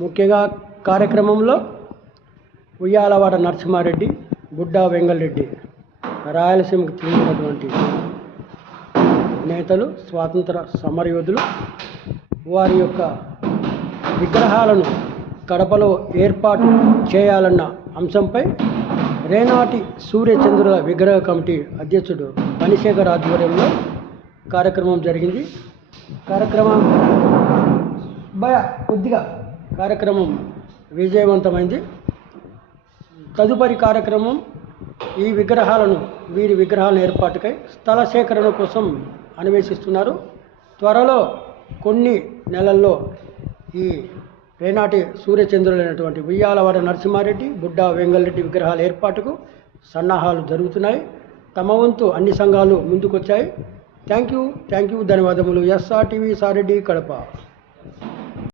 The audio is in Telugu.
ముఖ్యంగా కార్యక్రమంలో ఉయ్యాలవాడ నరసింహారెడ్డి, బుడ్డా వెంగళరెడ్డి, రాయలసీమకు చెందినటువంటి నేతలు, స్వాతంత్ర సమరయోధులు, వారి యొక్క విగ్రహాలను కడపలో ఏర్పాటు చేయాలన్న అంశంపై రేనాటి సూర్యచంద్రుల విగ్రహ కమిటీ అధ్యక్షుడు పనిశేఖర్ ఆధ్వర్యంలో కార్యక్రమం జరిగింది. కార్యక్రమం విజయవంతమైంది. తదుపరి కార్యక్రమం వీరి విగ్రహాల ఏర్పాటుకై స్థల సేకరణ కోసం అన్వేషిస్తున్నారు. త్వరలో కొన్ని నెలల్లో ఈ రేనాటి సూర్యచంద్రులైనటువంటి ఉయ్యాలవాడ నరసింహారెడ్డి, బుడ్డా వెంగళరెడ్డి విగ్రహాల ఏర్పాటుకు సన్నాహాలు జరుగుతున్నాయి. తమ వంతు అన్ని సంఘాలు ముందుకొచ్చాయి. థ్యాంక్ యూ, ధన్యవాదములు. SRTV సారెడ్డి, కడప.